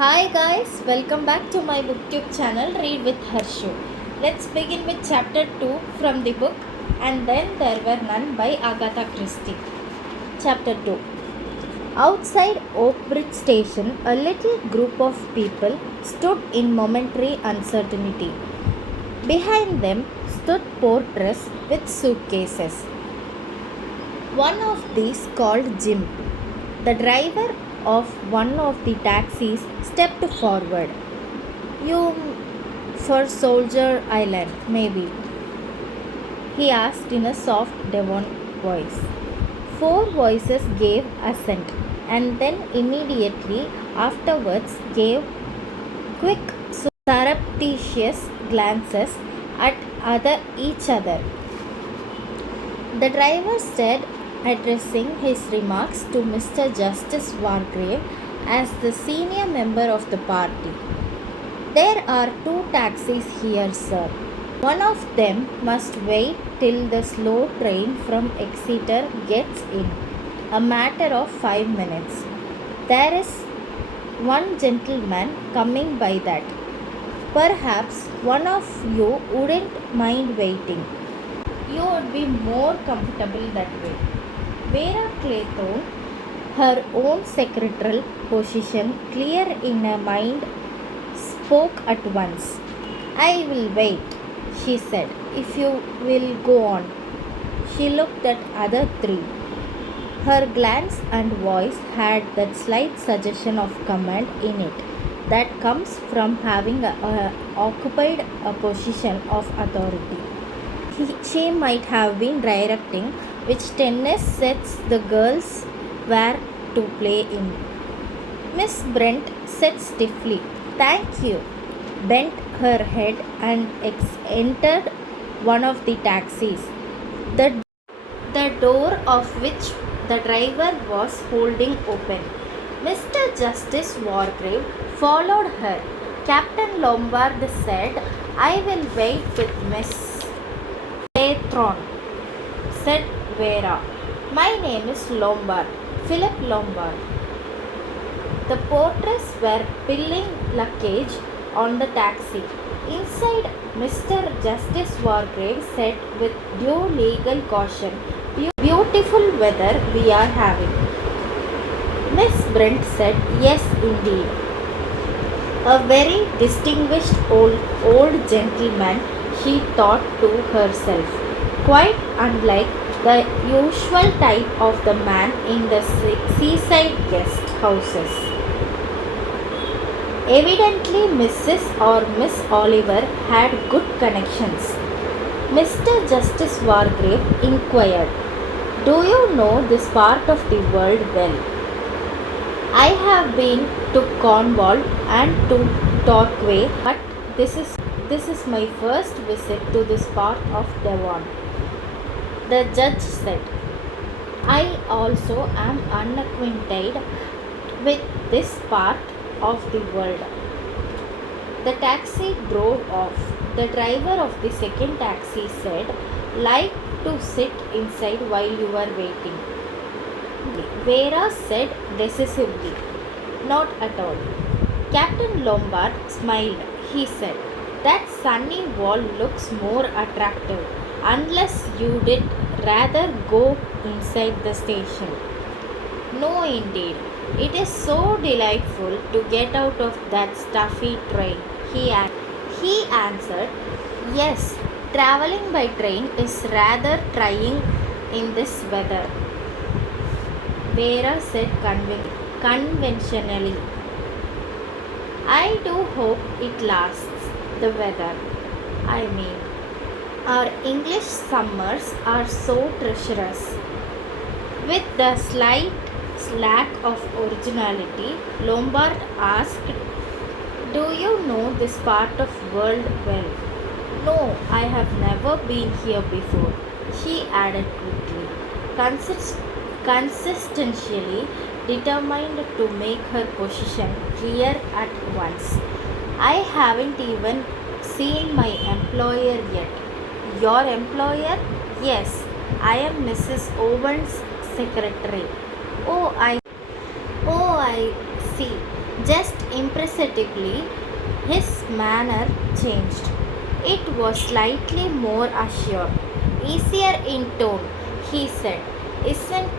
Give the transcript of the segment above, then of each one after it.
Hi guys, welcome back to my booktube channel Read with Harshu. Let's begin with chapter 2 from the book And Then There Were None by Agatha Christie. Chapter 2. Outside Oak Bridge Station, a little group of people stood in momentary uncertainty. Behind them stood porters with suitcases. One of these, called Jim, the driver of one of the taxis, stepped forward. "You for Soldier Island, maybe?" he asked in a soft Devon voice. Four voices gave assent, and then immediately afterwards gave quick, surreptitious glances at each other. The driver said, addressing his remarks to Mr. Justice Wargrave as the senior member of the party, "There are two taxis here, sir. One of them must wait till the slow train from Exeter gets in, a matter of 5 minutes. There is one gentleman coming by that. Perhaps one of you wouldn't mind waiting. You would be more comfortable that way." Vera Clayton, her own secretarial position clear in her mind, spoke at once. "I will wait," she said, "if you will go on." She looked at other three. Her glance and voice had that slight suggestion of command in it that comes from having occupied a position of authority. She might have been directing which tennis sets the girls were to play in. Miss Brent said stiffly, "Thank you," bent her head and entered one of the taxis, the door of which the driver was holding open. Mr. Justice Wargrave followed her. Captain Lombard said, "I will wait with Miss Clayton," said Vera. "My name is Lombard, Philip Lombard." The portress were piling luggage on the taxi. Inside, Mr. Justice Wargrave said with due legal caution, "Beautiful weather we are having." Miss Brent said, "Yes, indeed." A very distinguished old gentleman, she thought to herself, quite unlike the usual type of the man in the seaside guest houses. Evidently Mrs. or Miss Oliver had good connections. Mr. Justice Wargrave inquired, "Do you know this part of the world well?" "I have been to Cornwall and to Torquay, but this is my first visit to this part of Devon," the judge said. "I also am unacquainted with this part of the world." The taxi drove off. The driver of the second taxi said, "Like to sit inside while you are waiting?" Vera said decisively, "Not at all." Captain Lombard smiled. He said, "That sunny wall looks more attractive, unless you did rather go inside the station." "No, indeed. It is so delightful to get out of that stuffy train," he answered. "Yes, travelling by train is rather trying in this weather," Vera said conventionally. "I do hope it lasts, the weather. I mean, our English summers are so treacherous." With the slight lack of originality, Lombard asked, "Do you know this part of world well?" "No, I have never been here before," she added quickly, consistently determined to make her position clear at once. "I haven't even seen my employer yet." "Your employer?" "Yes, I am Mrs. Owen's secretary." Oh, I see. Just imperceptibly, his manner changed. It was slightly more assured, easier in tone. He said, "Isn't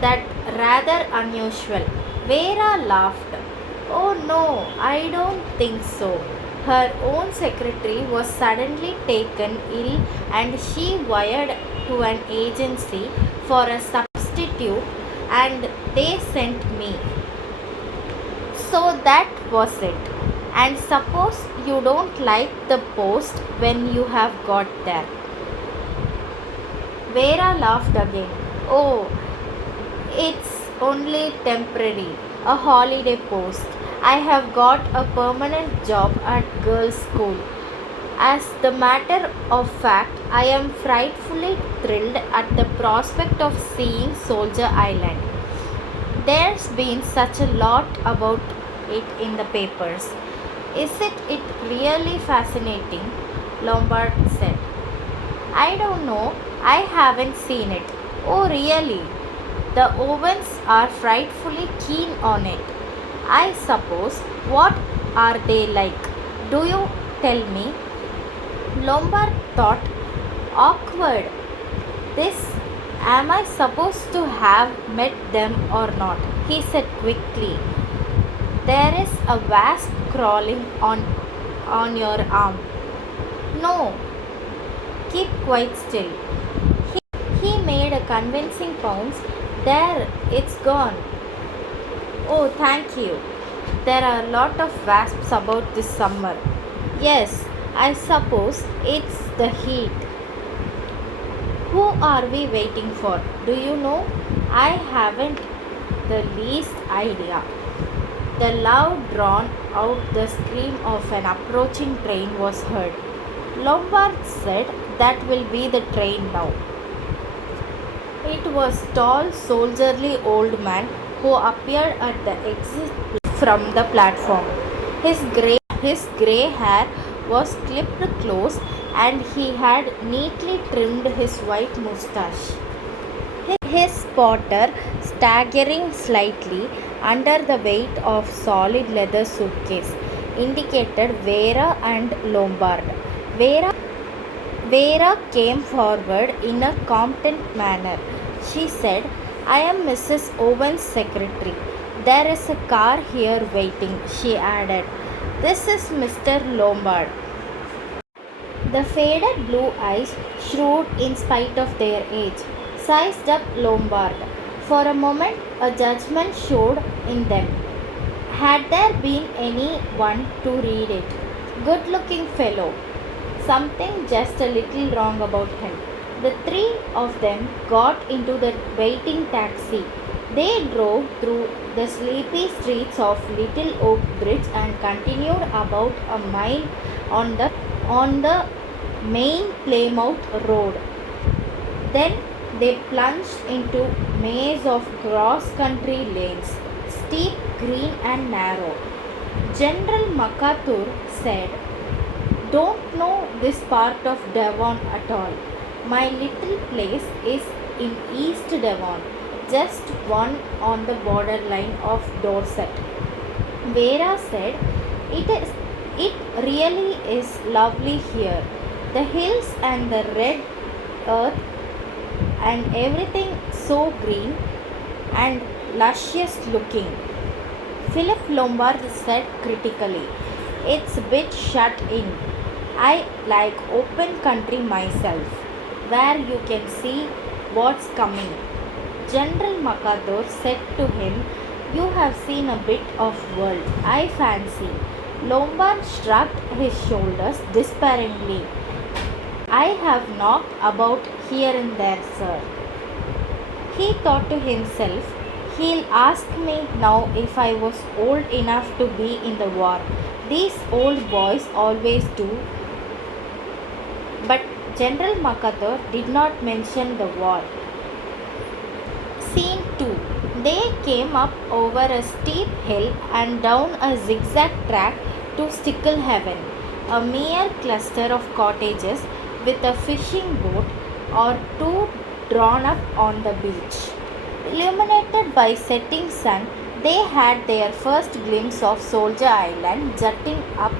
that rather unusual?" Vera laughed. "Oh no, I don't think so." Her own secretary was suddenly taken ill and she wired to an agency for a substitute and they sent me. So that was it. And suppose you don't like the post when you have got there. Vera laughed again. "Oh, it's only temporary, a holiday post. I have got a permanent job at girls' school. As the matter of fact, I am frightfully thrilled at the prospect of seeing Soldier Island. There's been such a lot about it in the papers." Isn't it really fascinating?" Lombard said. "I don't know. I haven't seen it." "Oh, really?" "The Owens are frightfully keen on it, I suppose." "What are they like? Do you tell me?" Lombard thought. Awkward. This, am I supposed to have met them or not? He said quickly. "There is a wasp crawling on your arm." "No, keep quite still." He made a convincing pounce. "There, it's gone." "Oh, thank you. There are a lot of wasps about this summer." "Yes, I suppose it's the heat." "Who are we waiting for? Do you know?" "I haven't the least idea." The loud drawn out the scream of an approaching train was heard. Lombard said, "That will be the train now." It was a tall, soldierly old man who appeared at the exit from the platform. His grey hair was clipped close and he had neatly trimmed his white moustache. His spotter, staggering slightly under the weight of solid leather suitcase, indicated Vera and Lombard. Vera came forward in a competent manner. She said, "I am Mrs. Owen's secretary. There is a car here waiting," she added. "This is Mr. Lombard." The faded blue eyes, shrewd in spite of their age, sized up Lombard. For a moment, a judgment showed in them. Had there been any one to read it? Good-looking fellow. Something just a little wrong about him. The three of them got into the waiting taxi. They drove through the sleepy streets of Little Oak Bridge and continued about a mile on the main Plymouth Road. Then they plunged into maze of cross-country lanes, steep, green and narrow. General MacArthur said, "Don't know this part of Devon at all. My little place is in East Devon, just one on the borderline of Dorset." Vera said, It really is lovely here. The hills and the red earth and everything so green and luscious looking." Philip Lombard said critically, "It's a bit shut in. I like open country myself, where you can see what's coming." General MacArthur said to him, "You have seen a bit of world, I fancy." Lombard shrugged his shoulders despairingly. "I have knocked about here and there, sir." He thought to himself, "He'll ask me now if I was old enough to be in the war. These old boys always do." But General MacArthur did not mention the war. Scene 2. They came up over a steep hill and down a zigzag track to Sticklehaven, a mere cluster of cottages with a fishing boat or two drawn up on the beach. Illuminated by setting sun, They had their first glimpse of Soldier Island jutting up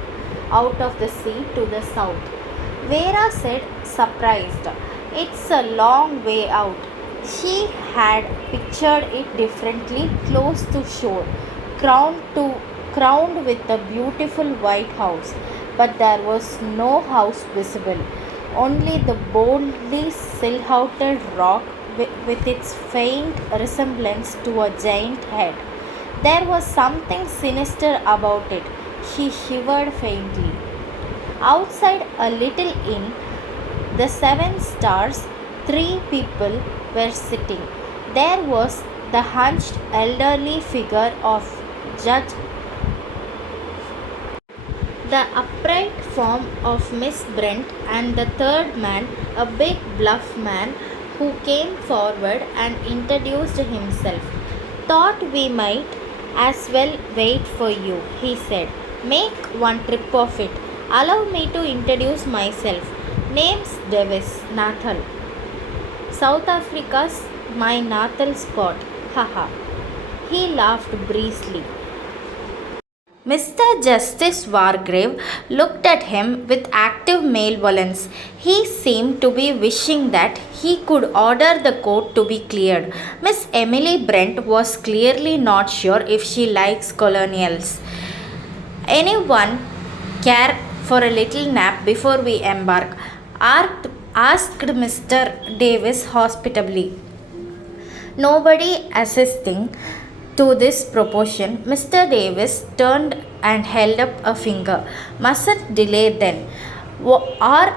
out of the sea to the south. Vera said, surprised, "It's a long way out." She had pictured it differently, close to shore, crowned, to, crowned with a beautiful white house. But there was no house visible, only the boldly silhouetted rock with its faint resemblance to a giant head. There was something sinister about it. She shivered faintly. Outside a little inn, the Seven Stars, three people were sitting. There was the hunched elderly figure of Judge, the upright form of Miss Brent, and the third man, a big bluff man, who came forward and introduced himself. "Thought we might as well wait for you," he said. "Make one trip of it. Allow me to introduce myself. Name's Davis, Nathal. South Africa's my Nathal spot. Haha." He laughed breezily. Mr. Justice Wargrave looked at him with active malevolence. He seemed to be wishing that he could order the court to be cleared. Miss Emily Brent was clearly not sure if she likes colonials. "Anyone care for a little nap before we embark?" asked Mr. Davis hospitably. Nobody assisting to this proposition, Mr. Davis turned and held up a finger. "Mustn't delay then. Our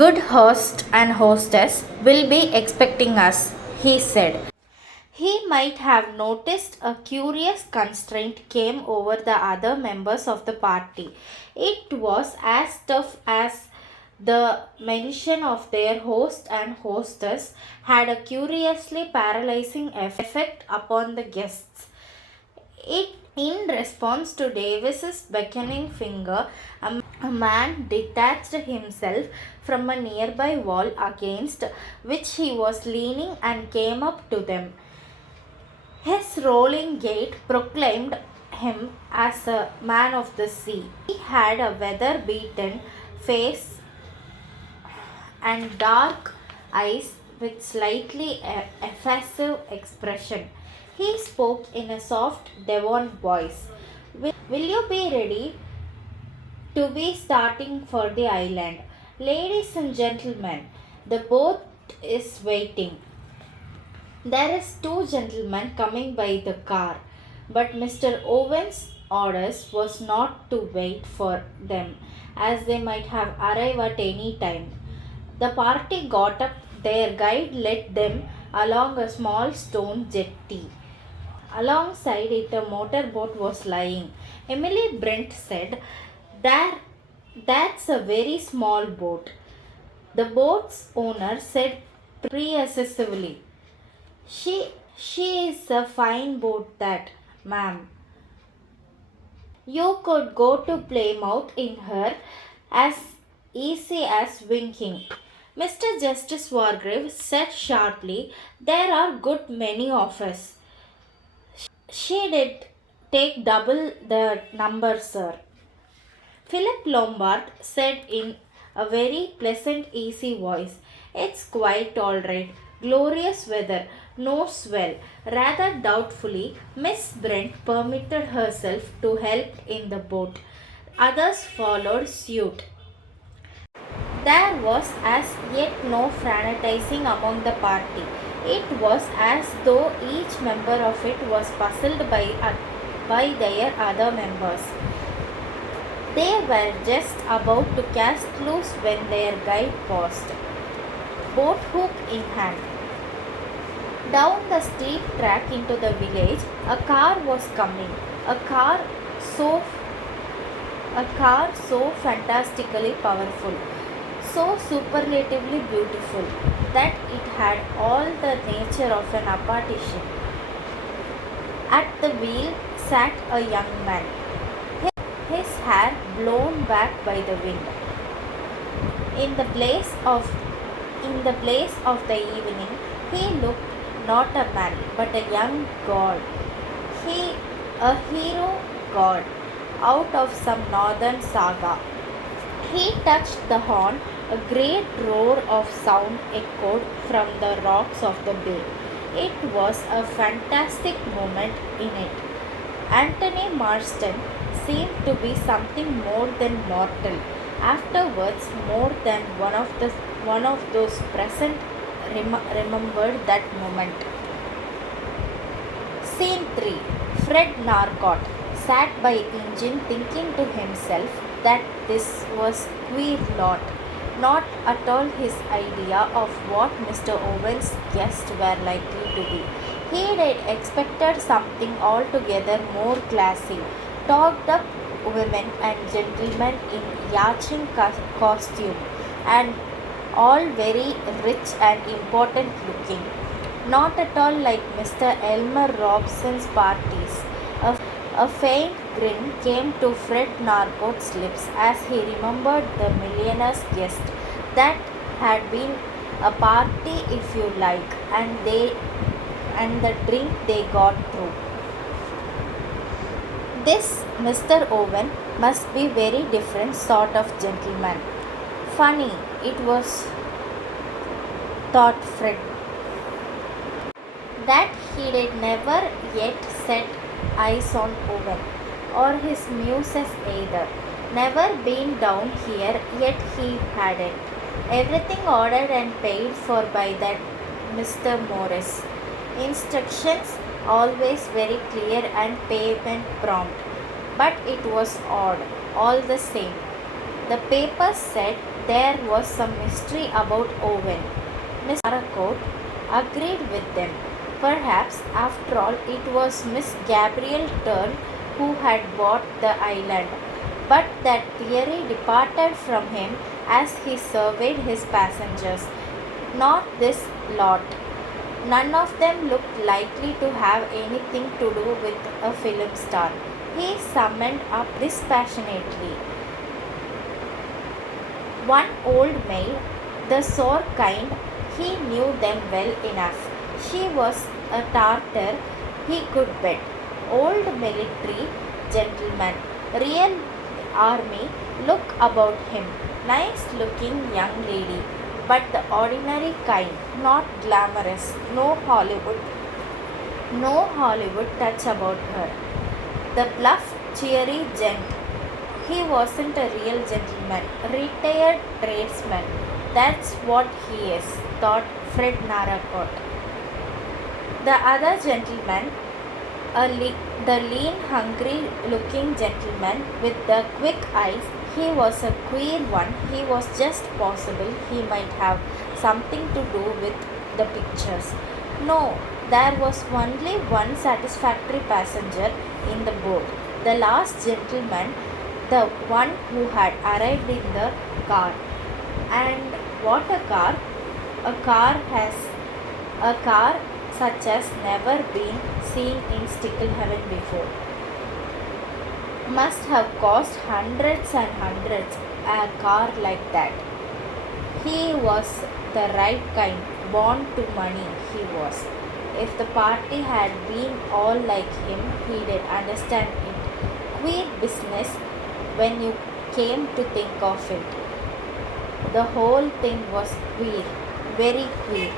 good host and hostess will be expecting us," he said. He might have noticed a curious constraint came over the other members of the party. It was as tough as the mention of their host and hostess had a curiously paralyzing effect upon the guests. In response to Davis's beckoning finger, a man detached himself from a nearby wall against which he was leaning and came up to them. His rolling gait proclaimed him as a man of the sea. He had a weather-beaten face and dark eyes with slightly effusive expression. He spoke in a soft Devon voice. Will you be ready to be starting for the island? Ladies and gentlemen, the boat is waiting. There is two gentlemen coming by the car." But Mr. Owen's orders was not to wait for them, as they might have arrived at any time. The party got up. Their guide led them along a small stone jetty. Alongside it, a motorboat was lying. Emily Brent said, "That's a very small boat." The boat's owner said persuasively, She is a fine boat, that, ma'am. You could go to Plymouth in her as easy as winking." Mr. Justice Wargrave said sharply, "There are good many of us." "She did take double the number, sir," Philip Lombard said in a very pleasant, easy voice. "It's quite all right. Glorious weather. No swell." Rather doubtfully, Miss Brent permitted herself to help in the boat. Others followed suit. There was as yet no fraternizing among the party. It was as though each member of it was puzzled by their other members. They were just about to cast loose when their guide paused, boat hook in hand. Down the steep track into the village, a car was coming. A car so fantastically powerful, so superlatively beautiful, that it had all the nature of an apparition. At the wheel sat a young man, his hair blown back by the wind. In the blaze of the evening, he looked not a man, but a young god. He, a hero god out of some northern saga. He touched the horn. A great roar of sound echoed from the rocks of the bay. It was a fantastic moment in it. Anthony Marston seemed to be something more than mortal. Afterwards, more than one of those present remembered that moment. Scene 3. Fred Narcott sat by engine thinking to himself that this was queer lot. Not at all his idea of what Mr. Owen's guests were likely to be. He had expected something altogether more classy. Talked up women and gentlemen in yachting costume, and all very rich and important looking. Not at all like Mr. Elmer Robson's parties. A faint grin came to Fred Narcott's lips as he remembered the millionaire's guest. That had been a party, if you like, and the drink they got through. This Mr. Owen must be very different sort of gentleman. Funny, it was, thought Fred, that he had never yet set eyes on Owen, or his muses either. Never been down here, yet he hadn't. Everything ordered and paid for by that Mr. Morris. Instructions always very clear and payment prompt. But it was odd, all the same. The papers said there was some mystery about Owen. Miss Narcott agreed with them. Perhaps, after all, it was Miss Gabrielle Turn who had bought the island. But that theory departed from him as he surveyed his passengers. Not this lot. None of them looked likely to have anything to do with a film star. He summoned up dispassionately. One old maid, the sore kind, he knew them well enough. She was a Tartar, he could bet. Old military gentleman, real army look about him. Nice looking young lady, but the ordinary kind, not glamorous. No Hollywood touch about her. The bluff, cheery gent. He wasn't a real gentleman, retired tradesman. That's what he is, thought Fred Narcott. The other gentleman, the lean, hungry-looking gentleman with the quick eyes, he was a queer one. He was just possible he might have something to do with the pictures. No, there was only one satisfactory passenger in the boat. The last gentleman, the one who had arrived in the car. And what a car! A car such as never been seen in Stickle Heaven before. Must have cost hundreds and hundreds, a car like that. He was the right kind, born to money, he was. If the party had been all like him, he'd understand it. Queer business when you came to think of it. The whole thing was queer, very queer.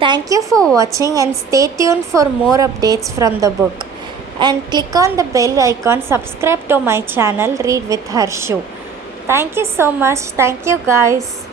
Thank you for watching and stay tuned for more updates from the book. And click on the bell icon, subscribe to my channel, Read with Harshu. Thank you so much. Thank you guys.